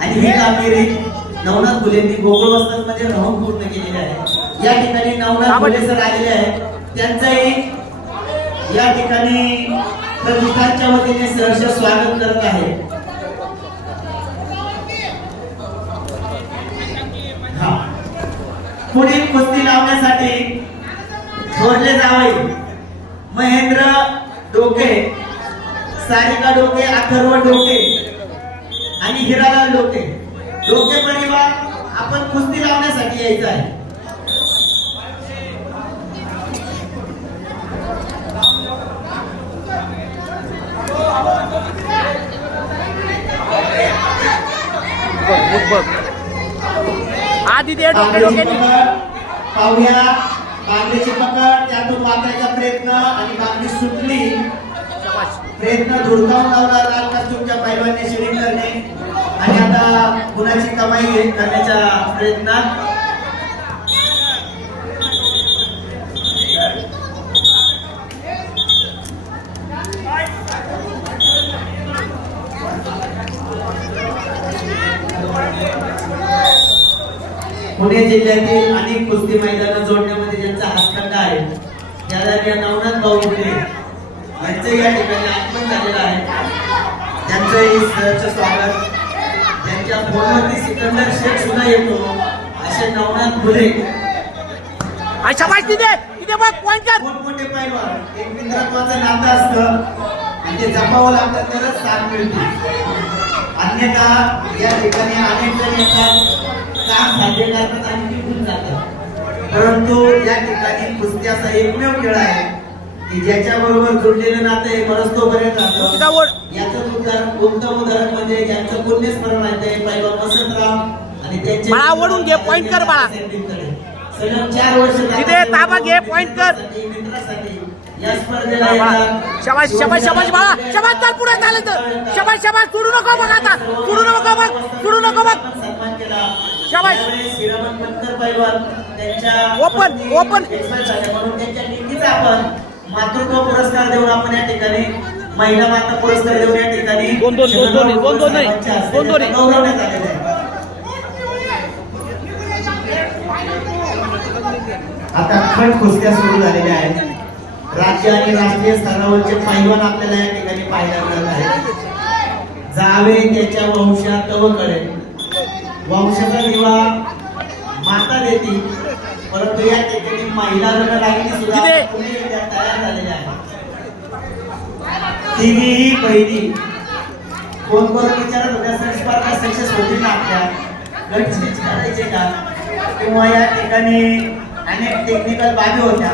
आणि ही कामगिरी नवनाथ फुलेंनी गोकुळ वस्तांमध्ये राहून पूर्ण केलेली आहे। या ठिकाणी नवनाथ फुले सर आलेले आहेत, त्यांचंही या ठिकाणी प्रतिष्ठानच्या वतीने सहर्ष स्वागत करत आहे। पुढील कुस्ती लावण्यासाठी थोरले जावई महेंद्र डोके, सारिका डोके, अथर्व डोके आणि हिरालाल डोके, डोके परिवार आपण कुस्ती लावण्यासाठी यायचं आहे। आधी ते डोके पाहूया बांगडीची पकड, त्यातून वाचायचा प्रयत्न आणि बांगडी सुटली, प्रयत्न धुडकावून लावला लाल कास्टूमच्या पैलवानने शेडिंग करणे आणि आता गुणाची कमाई करण्याच्या प्रयत्नात पुणे जिल्ह्यातील अनेक कुस्ती मैदान जोडण्यामध्ये ज्यांचा हातखंडा आहे त्या नवनाथ भाऊ फुले यांचं या ठिकाणी आगमन झालेलं आहे। त्यांचंही सहर्ष स्वागत। त्यांच्या फोनवरती सिकंदर शेख सुद्धा येतो असे नवनाथ फुले मोठमोठे पैलवान एक मित्रत्वाचं नातं असतं आणि ते जपावं लागतं तरच साथ मिळते, अन्यथा या ठिकाणी अनेक जण येतात काम साध्य करतात आणि निघून जातात। परंतु या ठिकाणी कुस्ती असा एकमेव खेळ आहे की ज्याच्या बरोबर जोडलेलं नातं हे बरसतोपर्यंत राहतं। याचं उत्तम उदाहरण म्हणजे ज्यांचं पुण्यस्मरण आहे ते पैलवान वसंतराव आणि त्यांचे ओढून घे, पॉइंट कर बाळा, सलग 4 वर्ष तिथे ताबा घे, पॉइंट कर मित्रासाठी या स्पर्धेला शाबाश शाबाश शाबाश बाळा, शाबाश, चाल पुढे चालत, शाबाश शाबाश, सोडू नको बघ, आता सोडू नको बघ, सोडू नको बघ, सन्मान केला। शाबाश। श्रीरामन पंतर पैलवान त्यांच्या ओपन म्हणून त्यांच्या टीमचा आपण मातृत्व पुरस्कार देऊन आपण या ठिकाणी महिला माता पुरस्कार देऊन या ठिकाणी दोन गौरवण्यात आलेले आहे। आता खट कुस्त्या सुरू झालेल्या आहेत। राज्य आणि राष्ट्रीय स्तरावरचे पैलवान आपल्याला या ठिकाणी पाहायला मिळत आहेत। जावे त्याच्या वंशात तव कळे, वंशाचा दिवा माता देती, परंतु या ठिकाणी महिला रणरागिणी सुद्धा तयार झालेल्या आहेत। तिघीही पहिली कोण विचारत होत्या सर स्पर्धा सक्सेस होतील ना आपल्या गट चेंज करायचे का, किंवा या ठिकाणी अनेक टेक्निकल बाबी होत्या,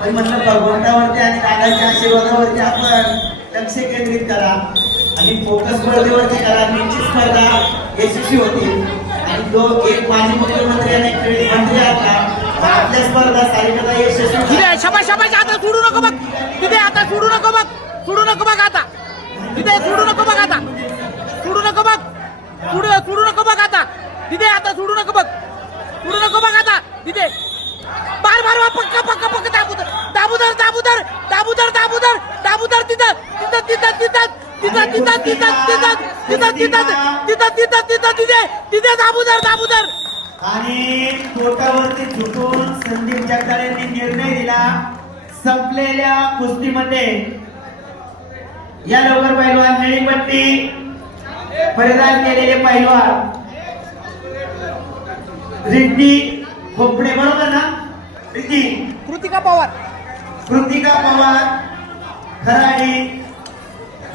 पण म्हटलं भगवंतावरती आणि दादाच्या आशीर्वादावरती आपण लक्ष केंद्रित करा आणि फोकस स्पर्धेवरती करा, निश्चित स्पर्धा यशस्वी होतील। आणि एक माजी मुख्यमंत्री आणि क्रीडा मंत्री आता आपल्या स्पर्धा सारिका यशस्वी। शाबाश शाबाश, आता सोडू नको बघ तिथे, आता सोडू नको बघ, सोडू नको बघ, आता तिथे सोडू नको बघ, आता सोडू नको बघ, सोडू नको बघ, आता तिथे, आता सोडू नको बघ, सोडू नको बघ, आता तिथे बार बार पक्का पक्का पक्का, दाबूदर दाबूदर दाबूदर दाबूदर दाबूदर दाबूदर, तिथं तिथं तिथं तिथं तिथं तिथं तिथं तिथं तिथं तिथं तिथं तिथं तिथे तिथे दाबूदर दाबूदर। आणि पोटावरती झुकून संदीप जगदाळेंनी निर्णय दिला, संपलेल्या कुस्तीमध्ये या लवकर पैलवान निळीपट्टी परिधान केलेले पैलवान रिद्धी खोपडे, बरोबर ना रिद्धी? कृतिका पवार खराडी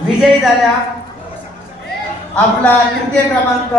विजयी झाल्या। आपला तृतीय क्रमांक